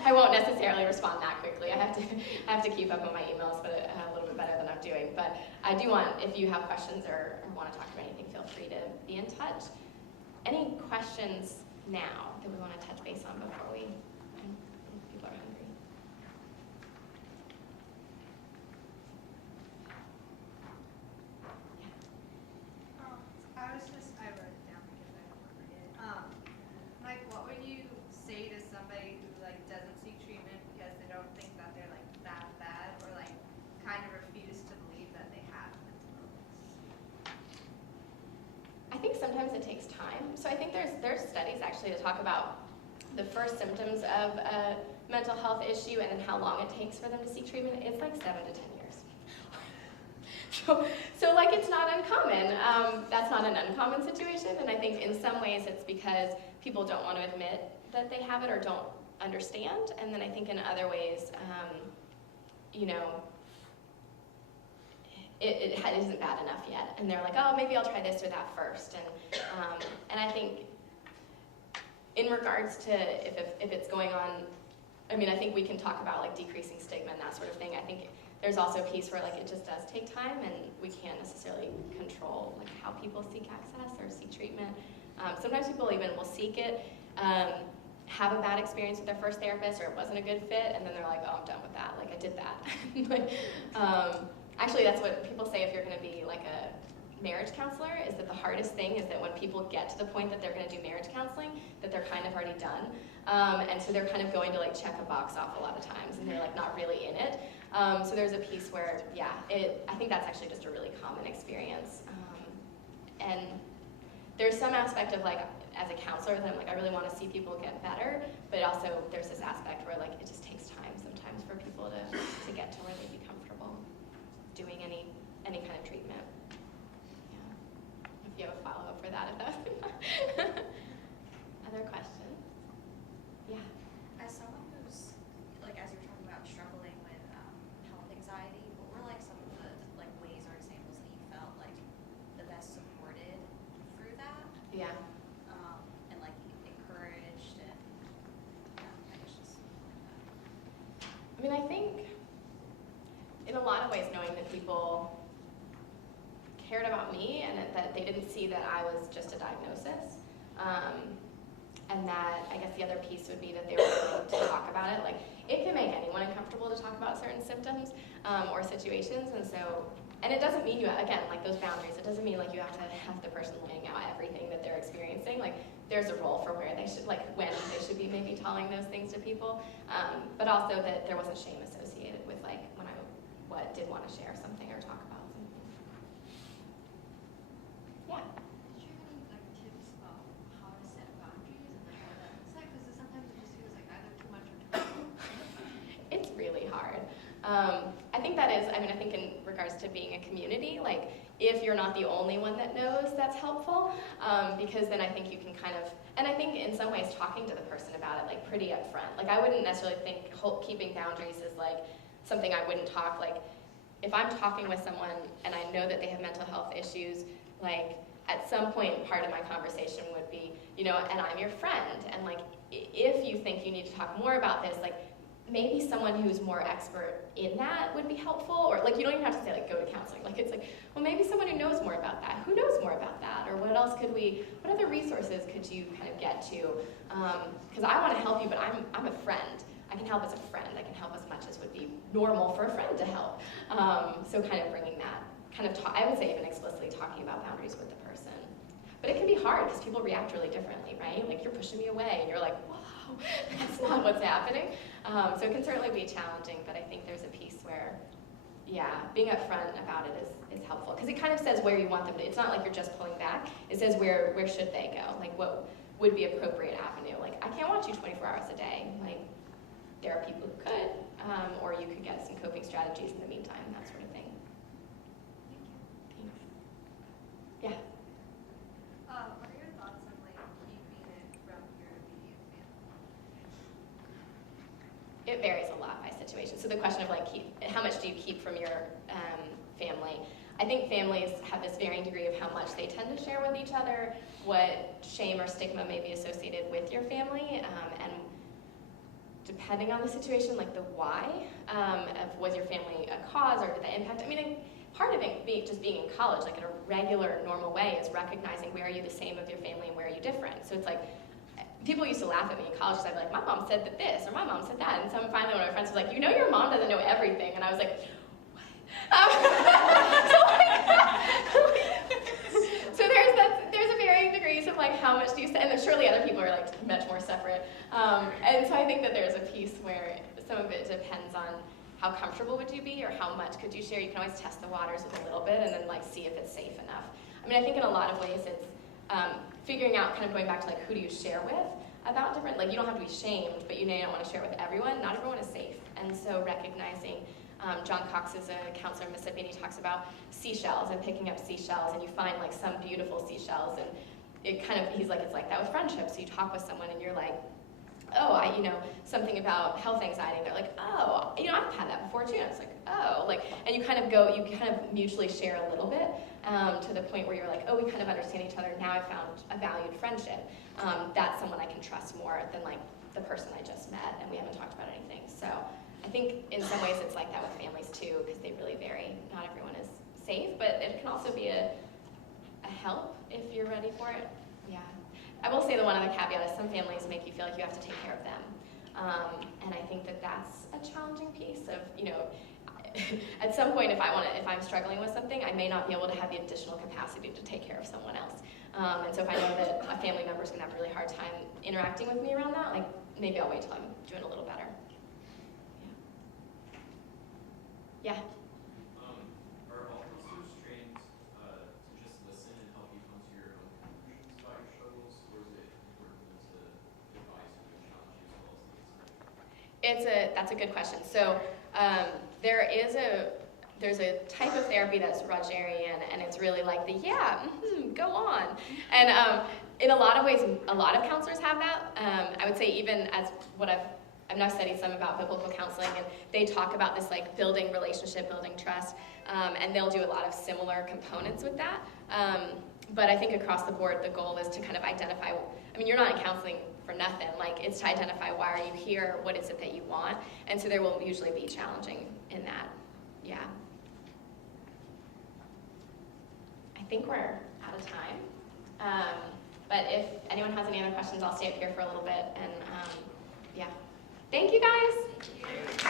I won't necessarily respond that quickly. I have to keep up on my emails, but a little bit better than I'm doing. But I do want, if you have questions or want to talk about anything, feel free to be in touch. Any questions now that we want to touch base on before people are hungry? I wrote it down because I don't forget. Like, what would you say to somebody who like doesn't seek treatment because they don't think that they're like that bad, or like kind of refuse to believe that they have mental illness? I think sometimes it takes time. So I think there's studies actually to talk about the first symptoms of a mental health issue and then how long it takes for them to seek treatment. It's like 7 to 10 years. So like it's not uncommon. That's not an uncommon situation, and I think in some ways it's because people don't want to admit that they have it or don't understand, and then I think in other ways, you know, it isn't bad enough yet, and they're like, oh, maybe I'll try this or that first, and I think in regards to if it's going on, I mean, I think we can talk about like decreasing stigma and that sort of thing. I think there's also a piece where like it just does take time, and we can't necessarily control like how people seek access or seek treatment. Sometimes people even will seek it, have a bad experience with their first therapist, or it wasn't a good fit, and then they're like, oh, I'm done with that. Like I did that. Like, actually, that's what people say if you're going to be like a marriage counselor, is that the hardest thing is that when people get to the point that they're going to do marriage counseling, that they're kind of already done. And so they're kind of going to like check a box off a lot of times, and they're like not really in it. So there's a piece where, yeah, I think that's actually just a really common experience. And there's some aspect of like, as a counselor, that I'm like, I really want to see people get better, but also there's this aspect where like it just takes time sometimes for people to get to where they'd be comfortable doing any kind of treatment. Yeah. If you have a follow-up for that, if that was other questions? Yeah. As someone who's, like, as you're talking about struggling with health anxiety, what were like some of the like ways or examples that you felt like the best supported through that? Yeah. And like encouraged, and I guess just like that. I mean, I think in a lot of ways knowing that people cared about me and that they didn't see that I was just a diagnosis. And that, I guess the other piece would be that they were willing to talk about it. Like, it can make anyone uncomfortable to talk about certain symptoms or situations, and it doesn't mean you, again, like those boundaries, it doesn't mean like you have to have the person laying out everything that they're experiencing. Like, there's a role for where they should, like when they should be maybe telling those things to people, but also that there wasn't shame associated with like when I did want to share something or talk about something. Yeah. Did you have any like tips about how to set boundaries and like what that looks like? Because sometimes it just feels like either too much or too little. It's really hard. I think that is, I mean, I think in regards to being a community, like if you're not the only one that knows, that's helpful, because then I think you can kind of, and I think in some ways talking to the person about it like pretty upfront. Like I wouldn't necessarily think keeping boundaries is like something I wouldn't talk, like if I'm talking with someone and I know that they have mental health issues, like at some point part of my conversation would be, you know, and I'm your friend, and like if you think you need to talk more about this, like maybe someone who's more expert in that would be helpful, or like you don't even have to say like go to counseling, like it's like, well, maybe someone who knows more about that, who knows more about that, or what other resources could you kind of get to, because I want to help you, but I'm a friend. I can help as a friend. I can help as much as would be normal for a friend to help. So kind of bringing that, I would say even explicitly talking about boundaries with the person. But it can be hard because people react really differently, right? Like you're pushing me away and you're like, whoa, that's not what's happening. So it can certainly be challenging, but I think there's a piece where, yeah, being upfront about it is helpful. Because it kind of says where you want them to, it's not like you're just pulling back. It says where should they go? Like what would be appropriate avenue? Like I can't watch you 24 hours a day. Like there are people who could, or you could get some coping strategies in the meantime, that sort of thing. Thanks. Yeah. What are your thoughts on like keeping it from your immediate family? It varies a lot by situation. So the question of like how much do you keep from your family? I think families have this varying degree of how much they tend to share with each other, what shame or stigma may be associated with your family, and depending on the situation, like the why of was your family a cause or did that impact? I mean, part of it just being in college, like in a regular, normal way, is recognizing where are you the same with your family and where are you different. So it's like, people used to laugh at me in college because I'd be like, my mom said that this, or my mom said that, and finally one of my friends was like, you know your mom doesn't know everything, and I was like, what? So there's a varying degrees of like how much do you say, and then surely other people are like much more separate. And so I think that there's a piece where some of it depends on how comfortable would you be or how much could you share. You can always test the waters with a little bit and then like see if it's safe enough. I mean, I think in a lot of ways it's figuring out, kind of going back to like who do you share with about different, like you don't have to be shamed, but you may not want to share with everyone. Not everyone is safe. And so recognizing John Cox is a counselor in Mississippi, and he talks about seashells and picking up seashells, and you find like some beautiful seashells, and it kind of, he's like, it's like that with friendship. So you talk with someone and you're like, oh, something about health anxiety, and they're like, oh, I've had that before too. And it's like, oh, and you kind of mutually share a little bit to the point where you're like, oh, we kind of understand each other. Now I found a valued friendship. That's someone I can trust more than like the person I just met and we haven't talked about anything. So I think in some ways it's like that with families too, because they really vary. Not everyone is safe, but it can also be a help if you're ready for it. Yeah. I will say the one other caveat is some families make you feel like you have to take care of them. And I think that that's a challenging piece of, at some point if I'm struggling with something, I may not be able to have the additional capacity to take care of someone else. And so if I know that a family member is going to have a really hard time interacting with me around that, like maybe I'll wait till I'm doing a little better. Yeah. Are all counselors trained to just listen and help you come to your own conclusions about your struggles, or is it important to advise you and challenge you as well as the expert? That's a good question. So there's a type of therapy that's Rogerian, and it's really like go on. And in a lot of ways, a lot of counselors have that. I would say even as what I've now studied some about biblical counseling, and they talk about this like building relationship, building trust, and they'll do a lot of similar components with that. But I think across the board, the goal is to kind of identify, you're not in counseling for nothing, like it's to identify why are you here, what is it that you want, and so there will usually be challenging in that, yeah. I think we're out of time, but if anyone has any other questions, I'll stay up here for a little bit, and yeah. Thank you guys. Thank you.